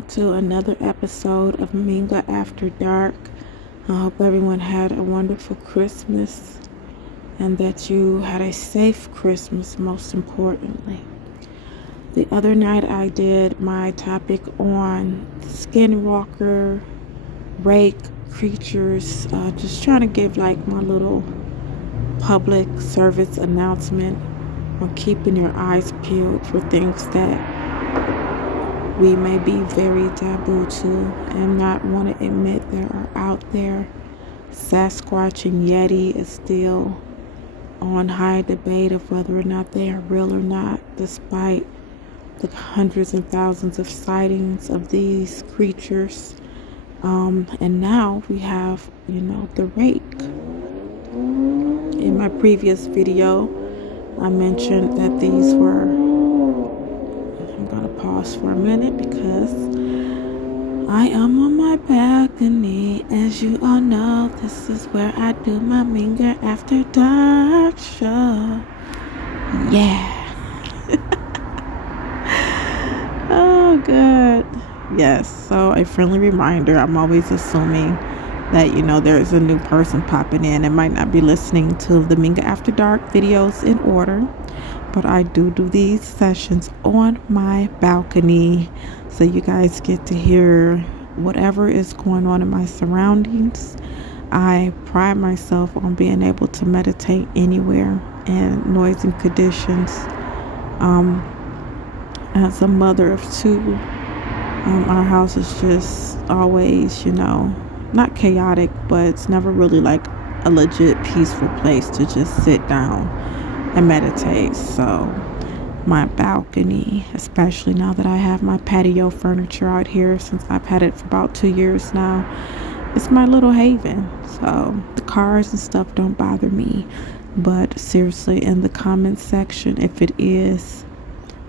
welcome to another episode of Minga After Dark. I hope everyone had a wonderful Christmas and that you had a safe Christmas, most importantly. The other night I did my topic on skinwalker, rake, creatures, just trying to give like my little public service announcement on keeping your eyes peeled for things that we may be very taboo to and not want to admit that are out there. Sasquatch and Yeti is still on high debate of whether or not they are real or not, despite the hundreds and thousands of sightings of these creatures. And now we have, the rake. In my previous video, I mentioned that these were, I'm going to pause for a minute because I am on my balcony. As you all know, this is where I do my Minga After Dark show. Yeah. Oh, good. Yes, so a friendly reminder, I'm always assuming that, there's a new person popping in and might not be listening to the Minga After Dark videos in order. But I do these sessions on my balcony, so you guys get to hear whatever is going on in my surroundings. I pride myself on being able to meditate anywhere in noisy conditions. As a mother of two, our house is just always, not chaotic, but it's never really like a legit peaceful place to just sit down and meditate. So my balcony, especially now that I have my patio furniture out here, since I've had it for about 2 years now, it's my little haven. So the cars and stuff don't bother me. But seriously, in the comments section, if it is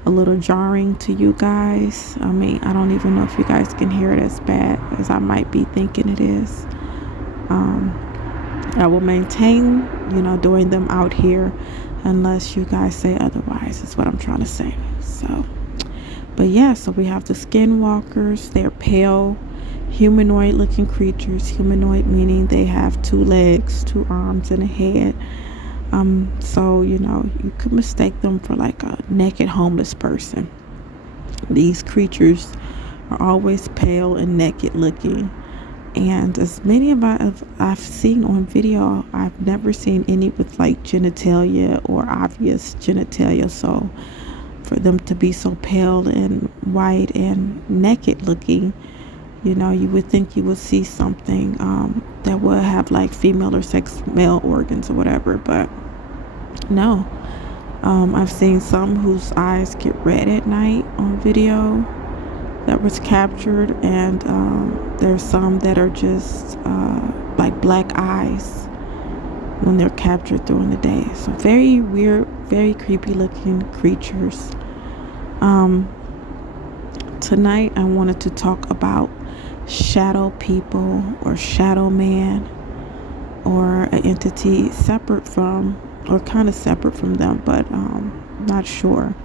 a little jarring to you guys, I don't even know if you guys can hear it as bad as I might be thinking it is. I will maintain, doing them out here unless you guys say otherwise, is what I'm trying to say. So we have the skinwalkers. They're pale, humanoid looking creatures. Humanoid meaning they have 2 legs, 2 arms, and a head. So you could mistake them for like a naked homeless person. These creatures are always pale and naked looking. And as many of I've seen on video, I've never seen any with like genitalia or obvious genitalia. So for them to be so pale and white and naked looking, you would think you would see something that would have like female or male organs or whatever, but no. I've seen some whose eyes get red at night on video that was captured, and there's some that are just like black eyes when they're captured during the day. So very weird, very creepy looking creatures. Tonight I wanted to talk about shadow people or shadow man, or an entity separate from, or kind of separate from them, but not sure.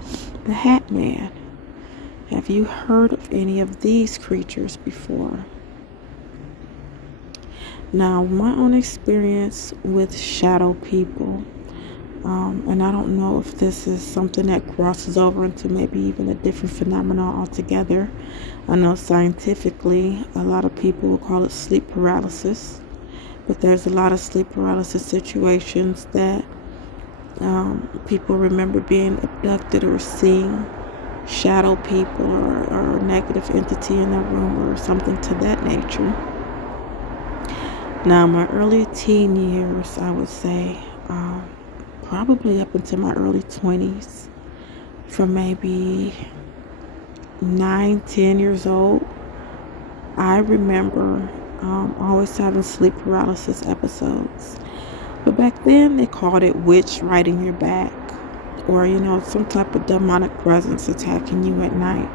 The Hat Man. Have you heard of any of these creatures before? Now, my own experience with shadow people, and I don't know if this is something that crosses over into maybe even a different phenomenon altogether. I know scientifically a lot of people will call it sleep paralysis, but there's a lot of sleep paralysis situations that people remember being abducted or seeing shadow people or a negative entity in their room or something to that nature. Now, my early teen years, I would say, probably up into my early 20s, from maybe 9-10 years old, I remember always having sleep paralysis episodes. But back then they called it witch riding your back, or some type of demonic presence attacking you at night.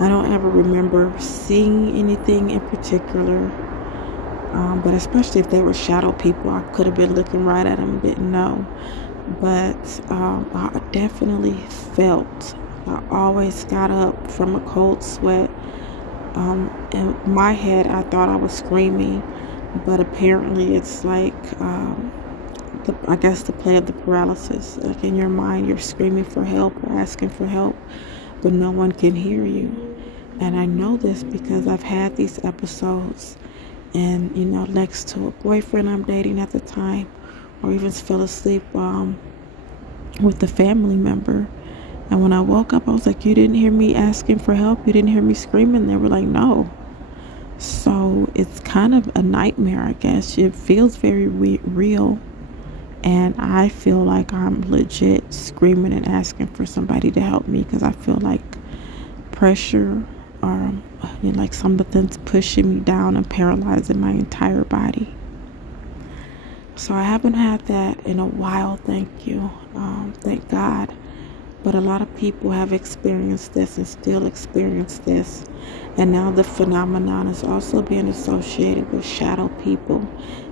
I don't ever remember seeing anything in particular, but especially if they were shadow people, I could have been looking right at them and didn't know. But I definitely felt I always got up from a cold sweat. In my head, I thought I was screaming, but apparently it's like, I guess the play of the paralysis. Like in your mind, you're screaming for help or asking for help, but no one can hear you. And I know this because I've had these episodes and, next to a boyfriend I'm dating at the time, or even fell asleep with a family member. And when I woke up, I was like, you didn't hear me asking for help? You didn't hear me screaming? They were like, no. So it's kind of a nightmare, I guess. It feels very real. And I feel like I'm legit screaming and asking for somebody to help me because I feel like pressure or like something's pushing me down and paralyzing my entire body. So I haven't had that in a while, thank you. Thank God. But a lot of people have experienced this and still experience this. And now the phenomenon is also being associated with shadow people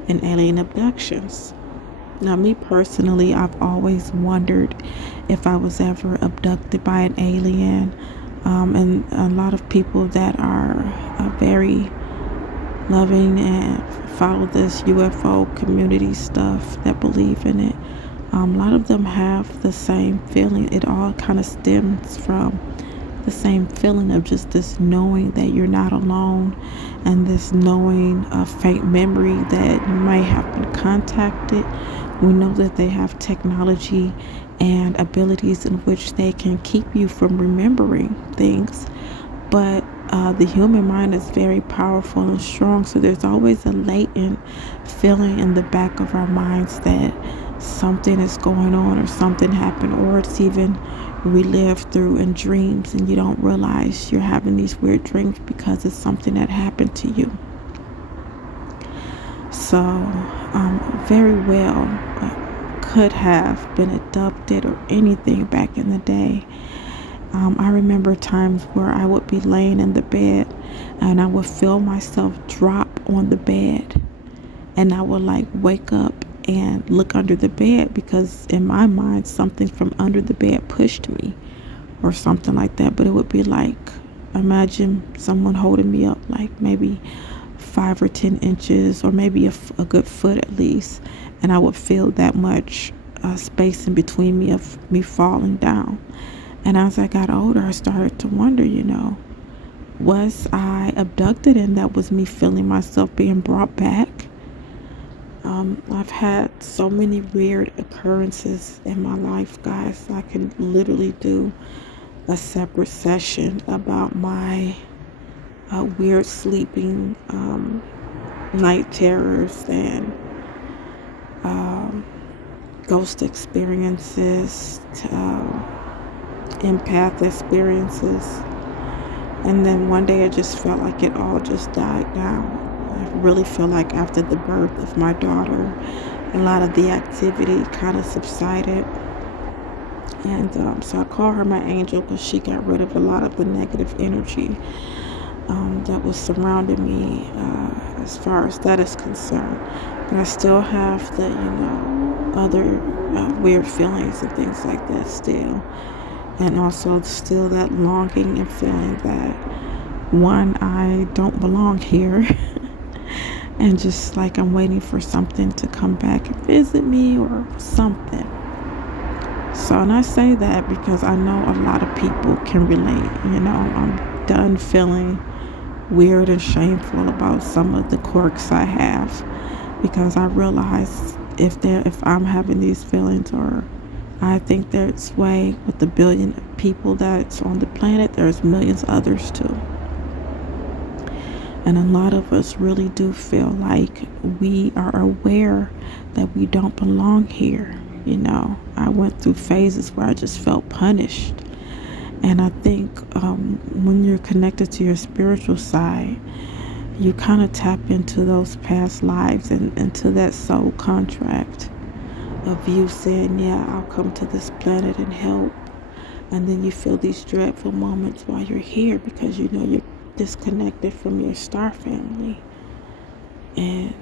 and alien abductions. Now, me personally, I've always wondered if I was ever abducted by an alien. And a lot of people that are very loving and follow this UFO community stuff, that believe in it, a lot of them have the same feeling. It all kind of stems from the same feeling of just this knowing that you're not alone, and this knowing a faint memory that you might have been contacted. We know that they have technology and abilities in which they can keep you from remembering things, but the human mind is very powerful and strong, so there's always a latent feeling in the back of our minds that something is going on or something happened, or it's even relived through in dreams and you don't realize you're having these weird dreams because it's something that happened to you. So very well could have been abducted or anything back in the day. I remember times where I would be laying in the bed and I would feel myself drop on the bed, and I would like wake up and look under the bed because in my mind something from under the bed pushed me or something like that. But it would be like, imagine someone holding me up like maybe 5 or 10 inches or maybe a good foot at least, and I would feel that much space in between me of me falling down. And as I got older, I started to wonder, was I abducted, and that was me feeling myself being brought back? I've had so many weird occurrences in my life, guys. I can literally do a separate session about my weird sleeping night terrors and ghost experiences, empath experiences. And then one day it just felt like it all just died down. I really feel like after the birth of my daughter, a lot of the activity kind of subsided. And so I call her my angel because she got rid of a lot of the negative energy that was surrounding me as far as that is concerned. But I still have the, other weird feelings and things like that still. And also still that longing and feeling that, one, I don't belong here. And just like I'm waiting for something to come back and visit me or something. So, and I say that because I know a lot of people can relate. I'm done feeling weird and shameful about some of the quirks I have, because I realize if I'm having these feelings, or I think there's way with the billion people that's on the planet, there's millions others too. And a lot of us really do feel like we are aware that we don't belong here. I went through phases where I just felt punished. And I think when you're connected to your spiritual side, you kind of tap into those past lives and into that soul contract of you saying, yeah, I'll come to this planet and help. And then you feel these dreadful moments while you're here because you're disconnected from your star family. And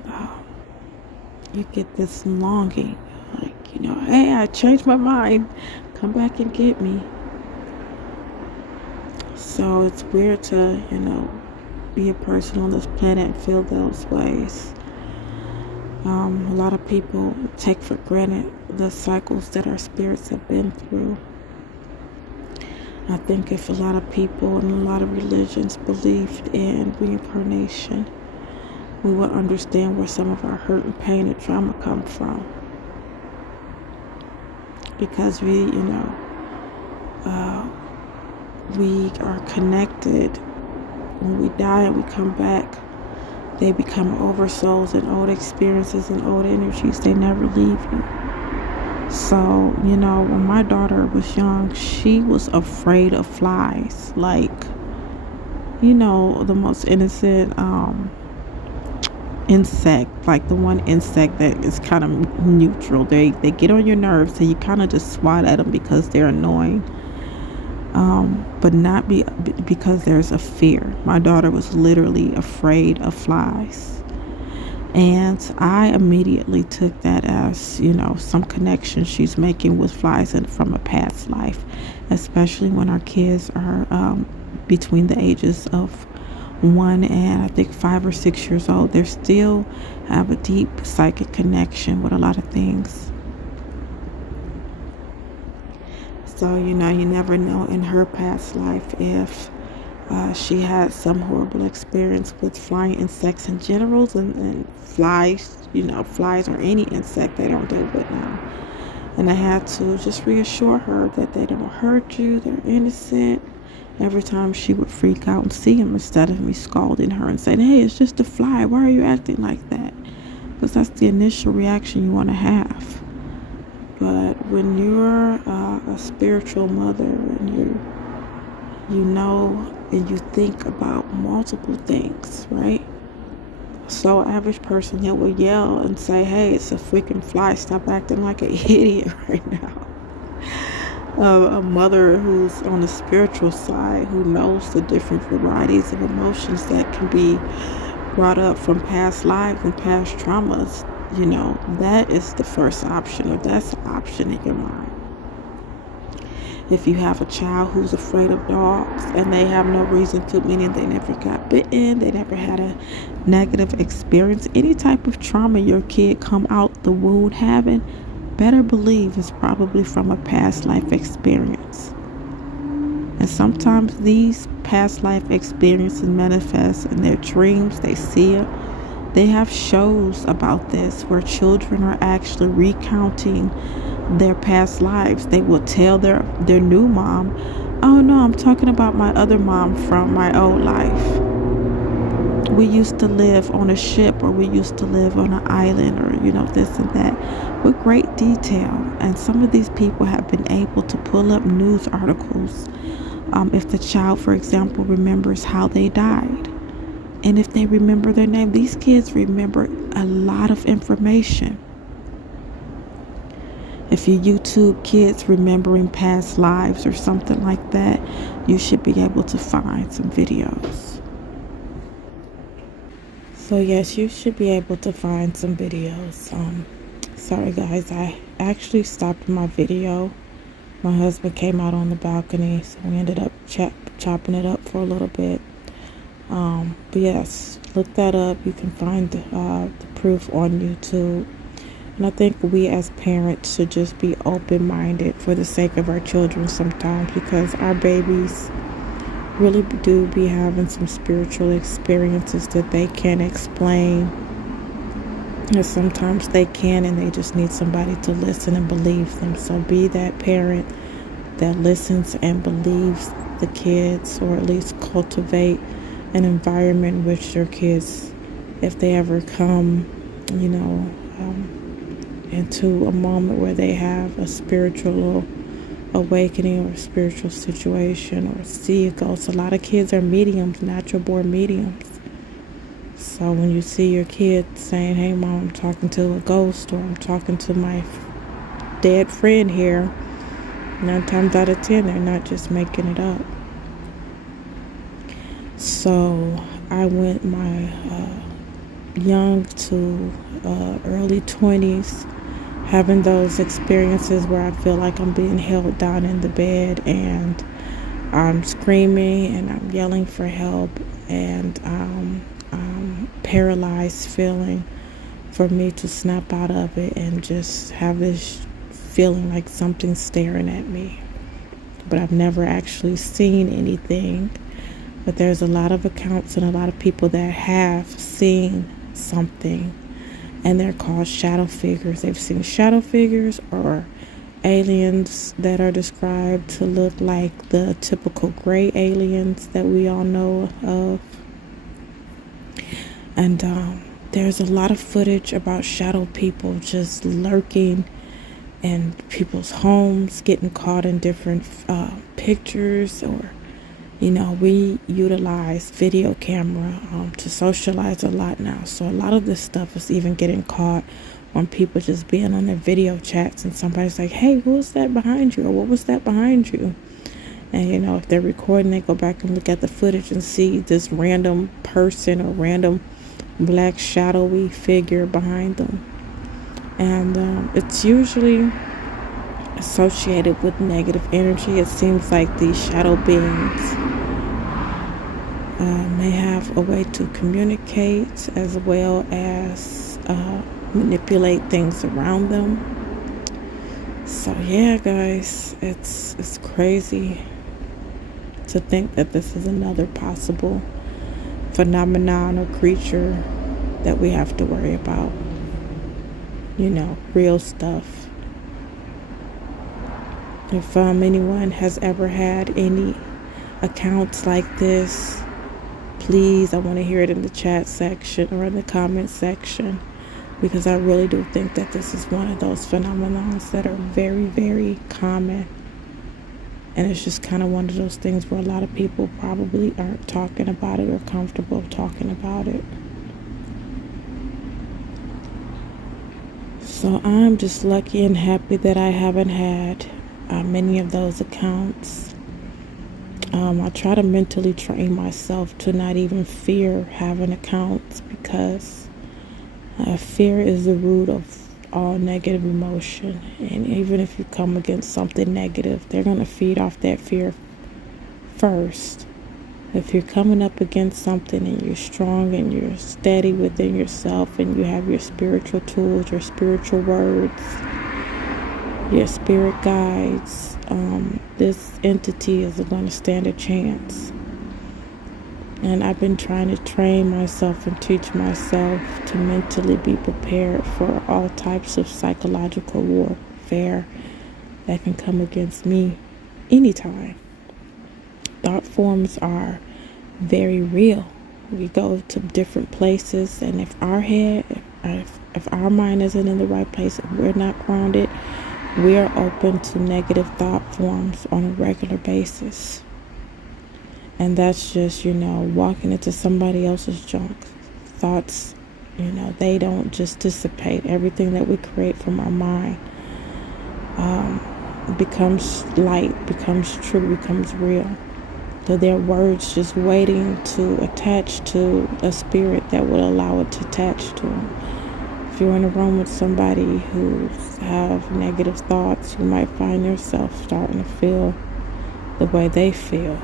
you get this longing, like, hey, I changed my mind. Come back and get me. So it's weird to, be a person on this planet and feel those ways. A lot of people take for granted the cycles that our spirits have been through. I think if a lot of people and a lot of religions believed in reincarnation, we would understand where some of our hurt and pain and trauma come from. Because we are connected. When we die and we come back, they become oversouls and old experiences and old energies. They never leave you. So, when my daughter was young, she was afraid of flies. Like, the most innocent insect, like the one insect that is kind of neutral. They get on your nerves, so you kind of just swat at them because they're annoying. But not because there's a fear. My daughter was literally afraid of flies. And I immediately took that as, some connection she's making with flies and from a past life, especially when our kids are between the ages of 1 and I think 5 or 6 years old. They still have a deep psychic connection with a lot of things. So, you never know in her past life if she had some horrible experience with flying insects in general, and flies, flies or any insect they don't deal with now. And I had to just reassure her that they don't hurt you, they're innocent. Every time she would freak out and see him, instead of me scolding her and saying, hey, it's just a fly, why are you acting like that? Because that's the initial reaction you want to have. But when you're a spiritual mother and you know and you think about multiple things, right? So average person here will yell and say, hey, it's a freaking fly, stop acting like an idiot right now. A mother who's on the spiritual side, who knows the different varieties of emotions that can be brought up from past lives and past traumas, that is the first option, or that's the option in your mind. If you have a child who's afraid of dogs and they have no reason to, meaning they never got bitten, they never had a negative experience, any type of trauma your kid come out the wound having, better believe it's probably from a past life experience. And sometimes these past life experiences manifest in their dreams. They see it. They have shows about this where children are actually recounting their past lives. They will tell their new mom, oh no, I'm talking about my other mom from my old life. We used to live on a ship, or we used to live on an island, or this and that, with great detail. And some of these people have been able to pull up news articles if the child, for example, remembers how they died. And if they remember their name, these kids remember a lot of information. If you YouTube kids remembering past lives or something like that, you should be able to find some videos. So yes, you should be able to find some videos. Sorry guys, I actually stopped my video. My husband came out on the balcony, so we ended up chopping it up for a little bit. But yes, look that up. You can find the proof on YouTube. And I think we as parents should just be open-minded for the sake of our children sometimes, because our babies really do be having some spiritual experiences that they can't explain. And sometimes they can, and they just need somebody to listen and believe them. So be that parent that listens and believes the kids, or at least cultivate an environment in which your kids, if they ever come, into a moment where they have a spiritual awakening or a spiritual situation, or see a ghost. A lot of kids are mediums, natural born mediums. So when you see your kid saying, hey mom, I'm talking to a ghost, or I'm talking to my dead friend here, 9 times out of 10 they're not just making it up. So I went my young to early 20s having those experiences where I feel like I'm being held down in the bed, and I'm screaming and I'm yelling for help, and paralyzed feeling for me to snap out of it and just have this feeling like something's staring at me. But I've never actually seen anything. But there's a lot of accounts and a lot of people that have seen something, and they're called shadow figures. They've seen shadow figures or aliens that are described to look like the typical gray aliens that we all know of. And there's a lot of footage about shadow people just lurking in people's homes, getting caught in different pictures, or we utilize video camera to socialize a lot now. So a lot of this stuff is even getting caught on people just being on their video chats, and somebody's like, hey, who was that behind you? Or what was that behind you? And if they're recording, they go back and look at the footage and see this random person or random black shadowy figure behind them. And it's usually associated with negative energy. It seems like these shadow beings may have a way to communicate as well as manipulate things around them. So yeah, guys, it's crazy to think that this is another possible phenomenon or creature that we have to worry about. Real stuff. If anyone has ever had any accounts like this, please, I want to hear it in the chat section or in the comment section, because I really do think that this is one of those phenomenons that are very, very common. And it's just kind of one of those things where a lot of people probably aren't talking about it or comfortable talking about it. So I'm just lucky and happy that I haven't had many of those accounts. I try to mentally train myself to not even fear having accounts, because fear is the root of all negative emotion. And even if you come against something negative, they're going to feed off that fear first. If you're coming up against something and you're strong and you're steady within yourself and you have your spiritual tools, your spiritual words, your spirit guides, this entity isn't going to stand a chance. And I've been trying to train myself and teach myself to mentally be prepared for all types of psychological warfare that can come against me anytime. Thought forms are very real. We go to different places, and if our head, if our mind isn't in the right place, if we're not grounded, we are open to negative thought forms on a regular basis. And that's just, walking into somebody else's junk. Thoughts, they don't just dissipate. Everything that we create from our mind becomes light, becomes true, becomes real. So they're words just waiting to attach to a spirit that will allow it to attach to them. If you're in a room with somebody who have negative thoughts, you might find yourself starting to feel the way they feel.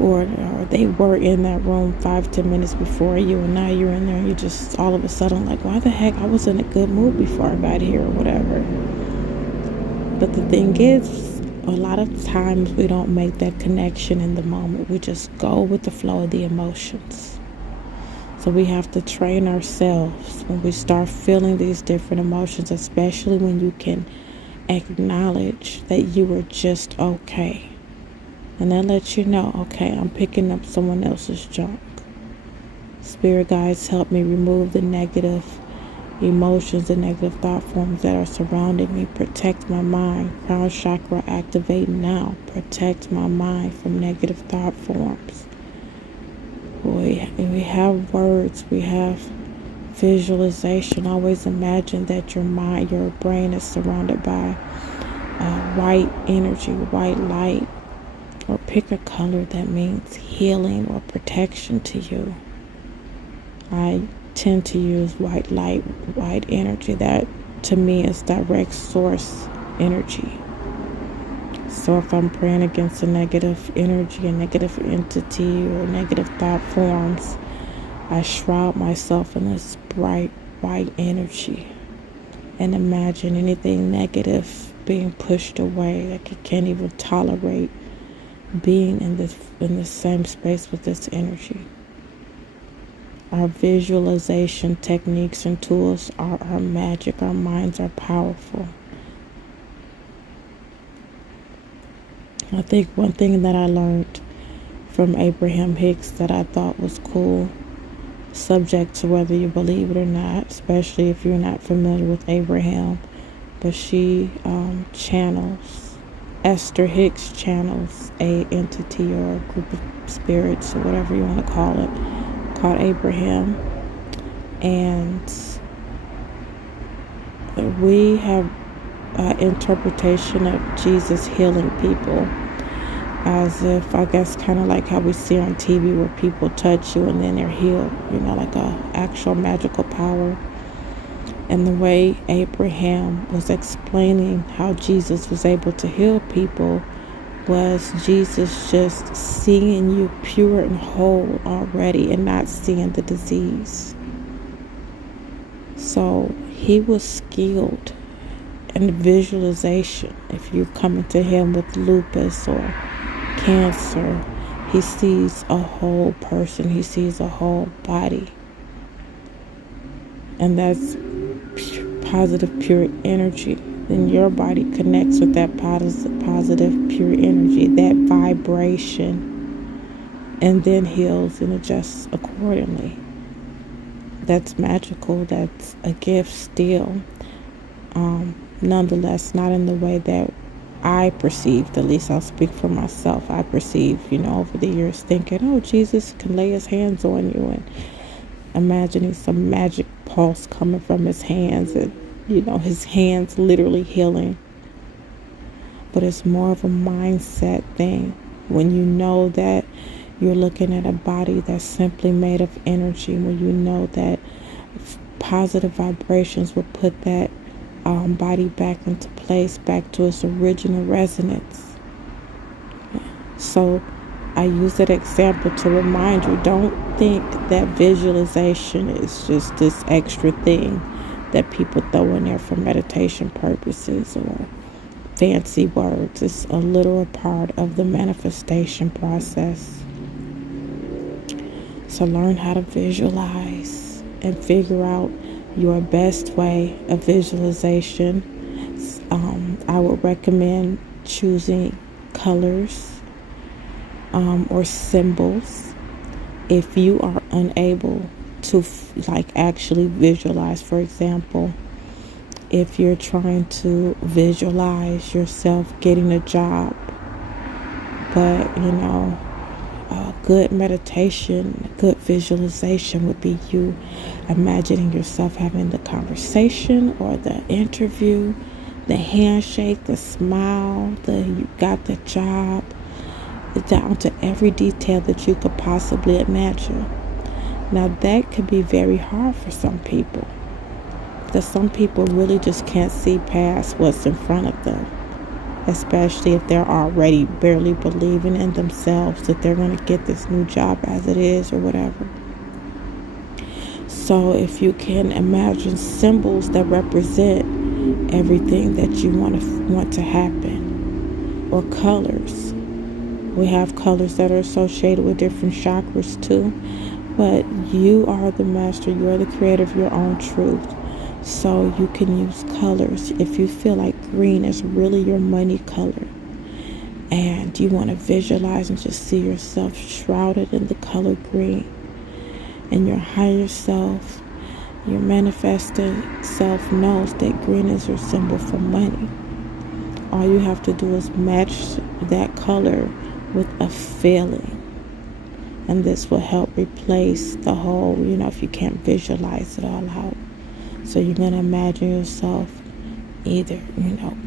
Or they were in that room 5-10 minutes before you, and now you're in there and you just all of a sudden like, why the heck, I was in a good mood before I got here or whatever. But the thing is, a lot of times we don't make that connection in the moment. We just go with the flow of the emotions. So we have to train ourselves when we start feeling these different emotions, especially when you can acknowledge that you were just okay. And that lets you know, okay, I'm picking up someone else's junk. Spirit guides help me remove the negative emotions and negative thought forms that are surrounding me. Protect my mind. Crown chakra activate now. Protect my mind from negative thought forms. We have words. We have visualization. Always imagine that your mind, your brain is surrounded by white energy, white light. Or pick a color that means healing or protection to you. I tend to use white light, white energy. That to me is direct source energy. So if I'm praying against a negative energy, a negative entity, or negative thought forms, I shroud myself in this bright white energy and imagine anything negative being pushed away. Like I can't even tolerate being in the same space with this energy. Our visualization techniques and tools are our magic. Our minds are powerful. I think one thing that I learned from Abraham Hicks that I thought was cool, subject to whether you believe it or not, especially if you're not familiar with Abraham, but she channels, Esther Hicks channels a entity or a group of spirits or whatever you want to call it, called Abraham. And we have interpretation of Jesus healing people as if, I guess, kind of like how we see on TV where people touch you and then they're healed, like a actual magical power. And the way Abraham was explaining how Jesus was able to heal people was Jesus just seeing you pure and whole already and not seeing the disease. So he was skilled in visualization. If you're coming to him with lupus or cancer, he sees a whole person. He sees a whole body. And that's positive, pure energy. Then your body connects with that positive, pure energy, that vibration, and then heals and adjusts accordingly. That's magical. That's a gift still. Nonetheless, not in the way that I perceived, at least I'll speak for myself. I perceived, over the years thinking, oh, Jesus can lay his hands on you, and imagining some magic pulse coming from his hands and, his hands literally healing. But it's more of a mindset thing when you know that you're looking at a body that's simply made of energy, when you know that positive vibrations will put that body back into place, back to its original resonance. So I use that example to remind you, don't think that visualization is just this extra thing that people throw in there for meditation purposes or fancy words. It's a literal part of the manifestation process. So learn how to visualize and figure out your best way of visualization. I would recommend choosing colors or symbols if you are unable to actually visualize. For example, if you're trying to visualize yourself getting a job, but a good meditation, good visualization would be you imagining yourself having the conversation or the interview, the handshake, the smile, you got the job, down to every detail that you could possibly imagine. Now that could be very hard for some people, because some people really just can't see past what's in front of them, especially if they're already barely believing in themselves that they're going to get this new job as it is or whatever. So if you can imagine symbols that represent everything that you want to happen, or colors. We have colors that are associated with different chakras too, but you are the master. You are the creator of your own truth. So you can use colors. If you feel like green is really your money color, and you want to visualize and just see yourself shrouded in the color green, and your higher self, your manifested self knows that green is your symbol for money. All you have to do is match that color with a feeling, and this will help replace the whole, if you can't visualize it all out. So you're going to imagine yourself either,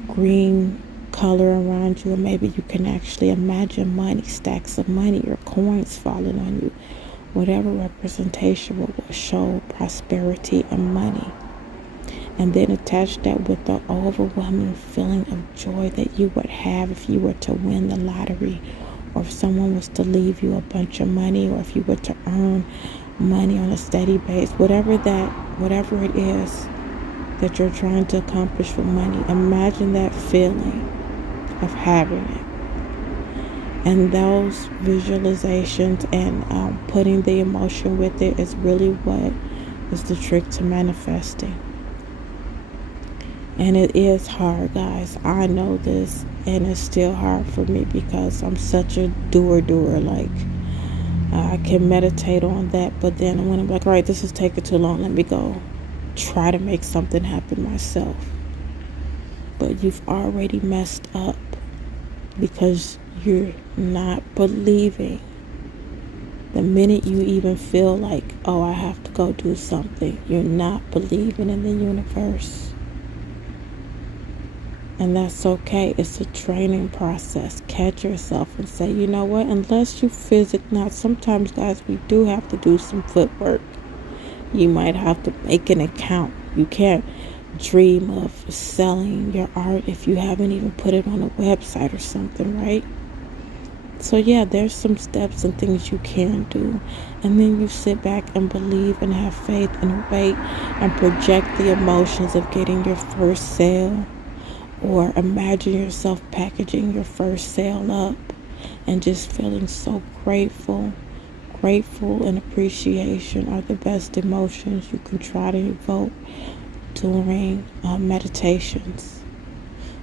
green color around you, or maybe you can actually imagine money, stacks of money or coins falling on you. Whatever representation will show prosperity and money. And then attach that with the overwhelming feeling of joy that you would have if you were to win the lottery, or if someone was to leave you a bunch of money, or if you were to earn money on a steady base, whatever it is that you're trying to accomplish with money. Imagine that feeling of having it. And those visualizations and putting the emotion with it is really what is the trick to manifesting. And it is hard, guys. I know this, and it's still hard for me because I'm such a doer. Like, I can meditate on that, but then when I'm like, all right, this is taking too long, let me go try to make something happen myself. But you've already messed up because you're not believing. The minute you even feel like, oh, I have to go do something, you're not believing in the universe. And that's okay. It's a training process. Catch yourself and say, you know what? Unless you now sometimes, guys, we do have to do some footwork. You might have to make an account. You can't dream of selling your art if you haven't even put it on a website or something, right? So yeah, there's some steps and things you can do. And then you sit back and believe and have faith and wait and project the emotions of getting your first sale. Or imagine yourself packaging your first sale up and just feeling so grateful. Grateful and appreciation are the best emotions you can try to evoke during meditations.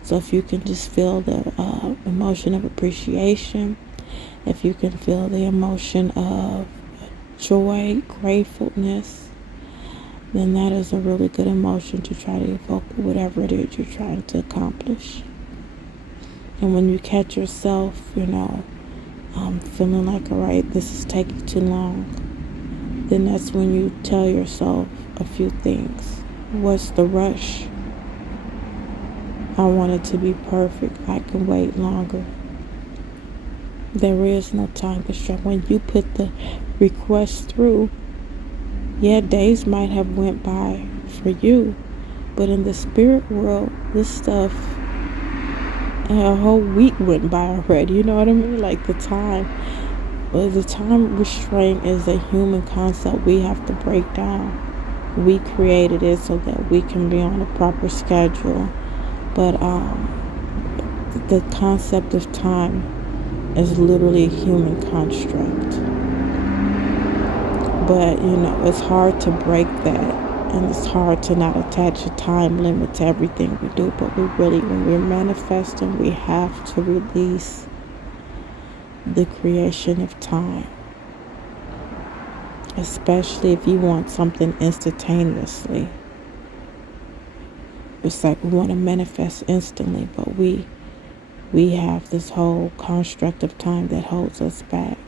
So if you can just feel the emotion of appreciation, if you can feel the emotion of joy, gratefulness, then that is a really good emotion to try to evoke whatever it is you're trying to accomplish. And when you catch yourself, feeling like, all right, this is taking too long, then that's when you tell yourself a few things. What's the rush? I want it to be perfect. I can wait longer. There is no time constraint. When you put the request through, yeah, days might have went by for you, but in the spirit world, this stuff, a whole week went by already. You know what I mean? Like the time restraint is a human concept we have to break down. We created it so that we can be on a proper schedule, but the concept of time is literally a human construct. But, it's hard to break that, and it's hard to not attach a time limit to everything we do. But when we're manifesting, we have to release the creation of time. Especially if you want something instantaneously. It's like we want to manifest instantly, but we have this whole construct of time that holds us back.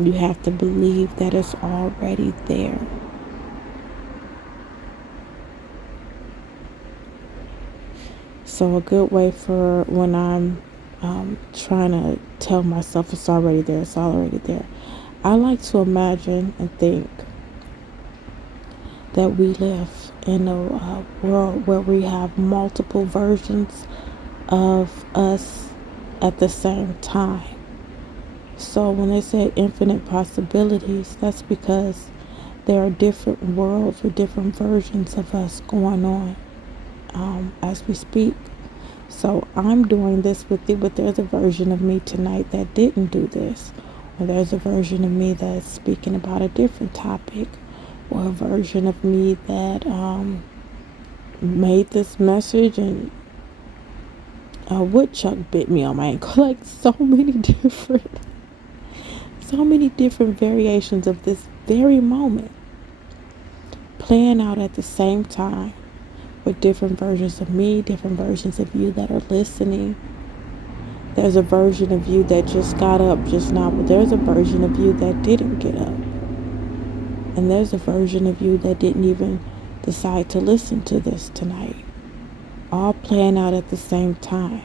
You have to believe that it's already there. So a good way for when I'm trying to tell myself it's already there, I like to imagine and think that we live in a world where we have multiple versions of us at the same time. So when they say infinite possibilities, that's because there are different worlds or different versions of us going on as we speak. So I'm doing this with you, but there's a version of me tonight that didn't do this. Or there's a version of me that's speaking about a different topic. Or a version of me that made this message and a woodchuck bit me on my ankle. Like so many different variations of this very moment playing out at the same time with different versions of me, different versions of you that are listening. There's a version of you that just got up just now, but there's a version of you that didn't get up. And there's a version of you that didn't even decide to listen to this tonight. All playing out at the same time.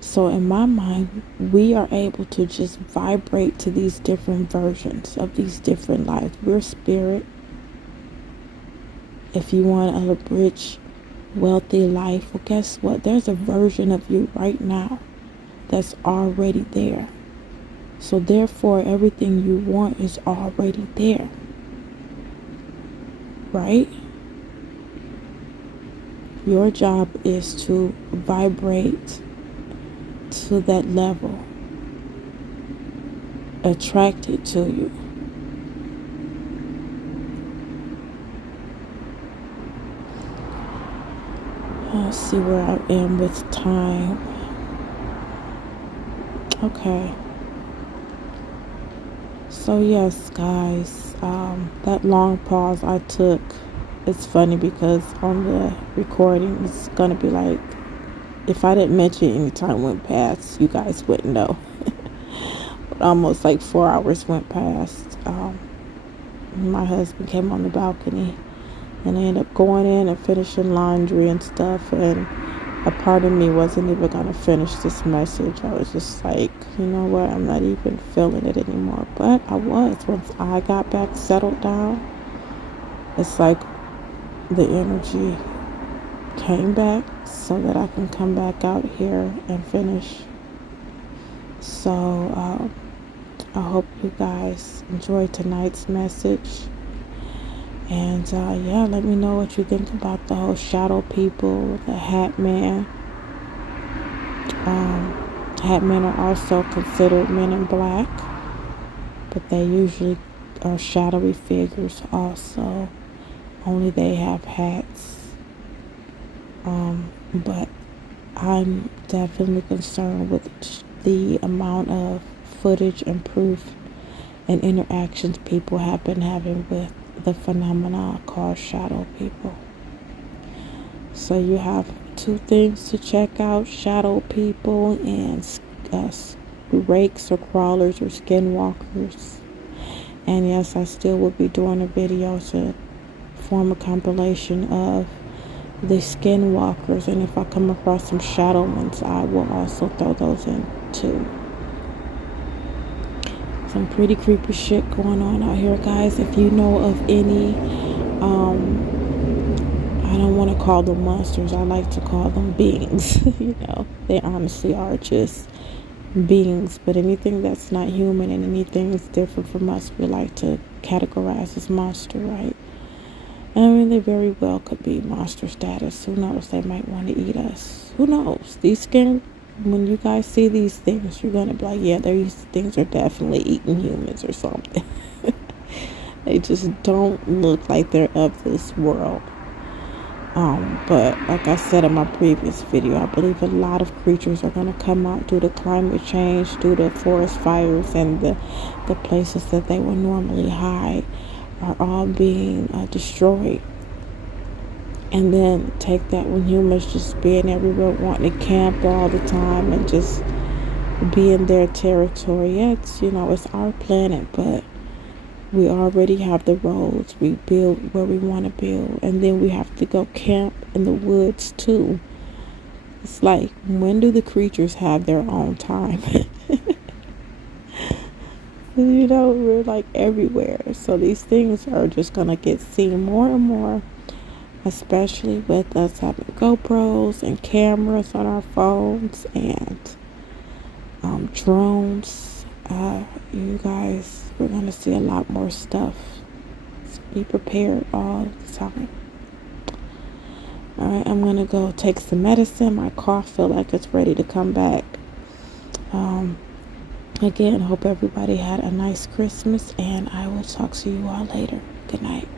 So in my mind, we are able to just vibrate to these different versions of these different lives. We're spirit. If you want a rich, wealthy life, well, guess what? There's a version of you right now that's already there. So therefore, everything you want is already there. Right? Your job is to vibrate to that level. Attract it to you. Let's see where I am with time. Okay. So yes, guys, that long pause I took, it's funny because on the recording it's gonna be like, if I didn't mention any time went past, you guys wouldn't know. But almost like 4 hours went past. My husband came on the balcony, and I ended up going in and finishing laundry and stuff, and a part of me wasn't even going to finish this message. I was just like, you know what, I'm not even feeling it anymore. But I was. Once I got back settled down, it's like the energy came back so that I can come back out here and finish. So I hope you guys enjoyed tonight's message. And yeah, let me know what you think about the whole shadow people, the hat man. Hat men are also considered men in black, but they usually are shadowy figures also. Only they have hats. But I'm definitely concerned with the amount of footage and proof and interactions people have been having with the phenomena called shadow people. So you have two things to check out: shadow people and rakes or crawlers or skinwalkers. And yes, I still will be doing a video to form a compilation of the skinwalkers, and if I come across some shadow ones, I will also throw those in too. Some pretty creepy shit going on out here, guys. If you know of any, I don't want to call them monsters, I like to call them beings. You know, they honestly are just beings, but anything that's not human and anything that's different from us, we like to categorize as monster, right? I mean, they very well could be monster status. Who knows? They might want to eat us. Who knows? When you guys see these things, you're going to be like, yeah, these things are definitely eating humans or something. They just don't look like they're of this world. But like I said in my previous video, I believe a lot of creatures are going to come out due to climate change, due to forest fires, and the places that they would normally hide are all being destroyed. And then take that when humans just being everywhere, wanting to camp all the time and just be in their territory. Yeah, it's our planet, but we already have the roads. We build where we want to build, and then we have to go camp in the woods too. It's like, when do the creatures have their own time? We're like everywhere. So these things are just going to get seen more and more, especially with us having GoPros and cameras on our phones and drones. You guys, we're going to see a lot more stuff. So be prepared all the time. Alright, I'm going to go take some medicine. My cough feel like it's ready to come back. Again, hope everybody had a nice Christmas, and I will talk to you all later. Good night.